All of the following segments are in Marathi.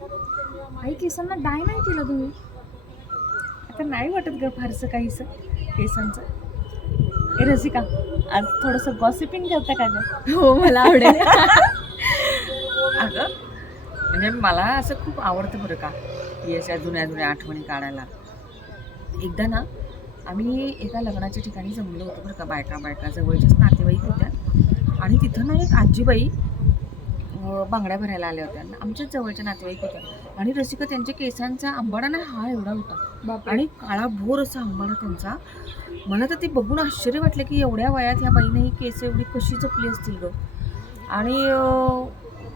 आई केसांना डाय नाही केलं तुम्ही? आता नाही वाटत ग फारसं काहीसं केसांचं. ए रसिका, आज थोडंसं गॉसिपिंग करता का ग? हो मला आवडेल. अगं म्हणजे मला असं खूप आवडतं बरं का, की अशा जुन्या जुन्या आठवणी काढायला. एकदा ना आम्ही एका लग्नाच्या ठिकाणी जमलो होतो बरं का, बायका बायका जवळच्याच नातेवाईक होत्या. आणि तिथं ना एक आजीबाई बांगड्या भरायला आल्या होत्या. आमच्याच जवळच्या नातेवाईक होत्या. आणि रसिका, त्यांच्या केसांचा आंबाडा ना हा एवढा होता बापरे. आणि काळा भोर असा आंबाडा त्यांचा. मला तर ते बघून आश्चर्य वाटलं की एवढ्या वयात ह्या बाईने ही केस एवढी कशी जपली असतील ग. आणि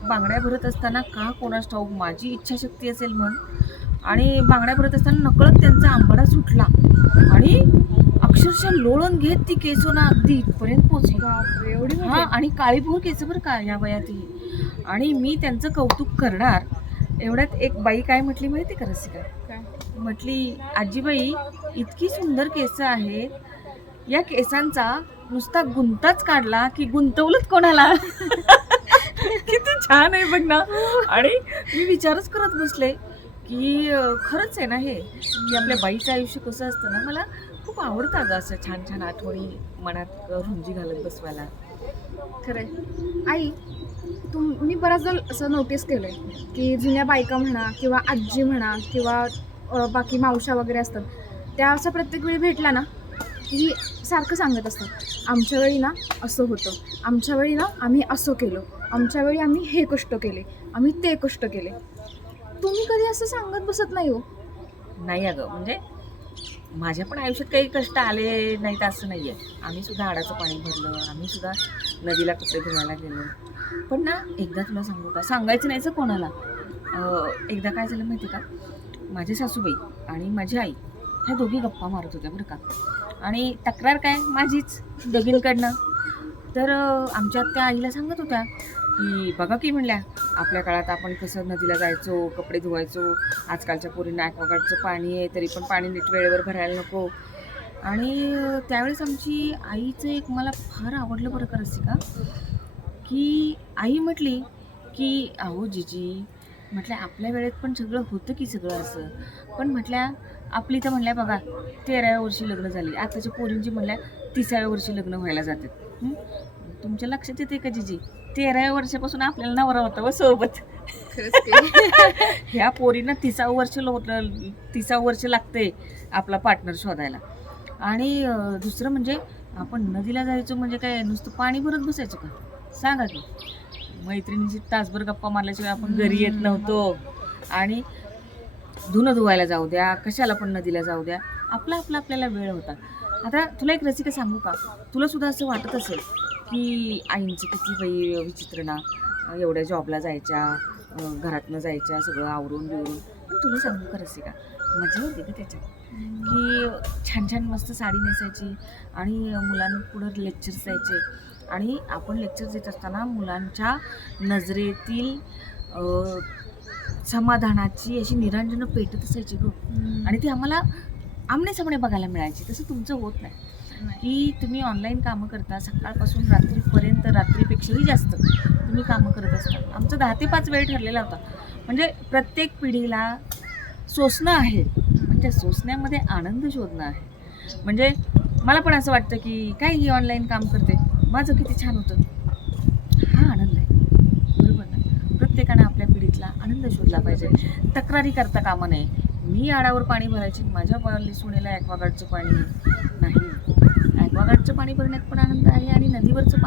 बांगड्या भरत असताना का कोणास ठाऊक माझी इच्छाशक्ती असेल म्हण, आणि बांगड्या भरत असताना नकळत त्यांचा आंबाडा सुटला आणि अक्षरशः लोळून घेत ती केसोना अगदी इथपर्यंत पोचली. बापरे एवढी हा, आणि काळीभोर केस बरं का या वयातही. आणि मी त्यांचं कौतुक करणार एवढ्यात एक बाई काय म्हटली माहिती का रसिका? काय? म्हटली, आजीबाई इतकी सुंदर केस आहेत, या केसांचा नुसता गुंताच काढला की गुंतवलंच कोणाला. किती छान आहे बघ ना. आणि मी विचारच करत बसले की खरंच आहे ना हे, की आपल्या बाईचं आयुष्य कसं असतं ना. मला खूप आवडतं अगं असं छान छान आठवणी मनात रुंजी घालत बसवायला. खरंय. आई मी बऱ्याचदा असं नोटीस केलंय की जुन्या बायका म्हणा किंवा आजी म्हणा किंवा बाकी मावशा वगैरे असतात, त्या असं प्रत्येक वेळी भेटला ना की सारखं सांगत असतात, आमच्या वेळी ना असं होतं, आमच्या वेळी ना आम्ही असं केलं, आमच्या वेळी आम्ही हे कष्ट केले, आम्ही ते कष्ट केले. तुम्ही कधी असं सांगत बसत नाही हो? नाही अगं, म्हणजे माझ्या पण आयुष्यात काही कष्ट आले नाहीत असं नाही आहे. आम्ही सुद्धा आडाचं पाणी भरलं, आम्ही सुद्धा नदीला कपडे धुवायला गेलो. पण ना एकदा तुला सांगू का, सांगायचं नाहीचं कोणाला. एकदा काय झालं माहिती का, माझे सासूबाई आणि माझी आई ह्या दोघी गप्पा मारत होत्या बरं का. आणि तक्रार काय माझीच दोघींकडनं. तर आमच्या त्या आईला सांगत होत्या की बघा की म्हणल्या, आपल्या काळात आपण कसं नदीला जायचो, कपडे धुवायचो, आजकालच्या पोरींना ॲक्वागार्डचं पाणी आहे तरी पण पाणी नीट वेळेवर भरायला नको. आणि त्यावेळेस आमची आईचं एक मला फार आवडलं बरं का रसिका, की आई म्हटली की अहो जीजी, म्हटल्या आपल्या वेळेत पण सगळं होतं की सगळं असं. पण म्हटल्या आपली तर म्हणल्या बघा 13व्या वर्षी लग्न झाली, आताच्या पोरींची म्हणल्या 30व्या वर्षी लग्न व्हायला जातात. तुमच्या लक्षात येते का जीजी, 13व्या वर्षापासून आपल्याला नवरा होता व सोबत. ह्या पोरींना 30वं वर्ष लागते आपला पार्टनर शोधायला. आणि दुसरं म्हणजे आपण नदीला जायचो म्हणजे काय नुसतं पाणी भरत बसायचो का सांगा की. मैत्रिणीची तासभर गप्पा मारल्याशिवाय आपण घरी येत नव्हतो. आणि धुणं धुवायला जाऊ द्या, कशाला पण नदीला जाऊ द्या, आपल्याला वेळ होता. आता तुला एक रसिका सांगू का, तुला सुद्धा असं वाटत असेल की आईंचं किती बाई विचित्र ना, एवढ्या जॉबला जायच्या, घरातनं जायच्या सगळं आवरून बिवरून. पण तुला सांगू का रसिका, मजा होती का त्याच्यात, की छान छान मस्त साडी नेसायची आणि मुलांपुढं लेक्चर्स द्यायचे. आणि आपण लेक्चर देत असताना मुलांच्या नजरेतील समाधानाची अशी निरांजनं पेटत असायची ग. आणि ती आम्हाला आमनेसामने बघायला मिळायची. तसं तुमचं होत नाही की तुम्ही ऑनलाईन कामं करता, सकाळपासून रात्रीपर्यंत, रात्रीपेक्षाही जास्त तुम्ही कामं करत असता. आमचं 10 ते 5 वेळ ठरलेला होता. म्हणजे प्रत्येक पिढीला सोसणं आहे, पण त्या सोसण्यामध्ये आनंद शोधणं आहे. म्हणजे मला पण असं वाटतं की काय ही ऑनलाईन काम करते, माझं किती छान होतं, हा आनंद आहे. बरोबर ना. प्रत्येकानं आपल्या पिढीतला आनंद शोधला पाहिजे. तक्रारी करता कामा नये. मी आडावर पाणी भरायची, माझ्या सुनेला ॲक्वागार्डचं पाणी नाही. ॲक्वागार्डचं पाणी भरण्यात पण आनंद आहे आणि नदीवरचं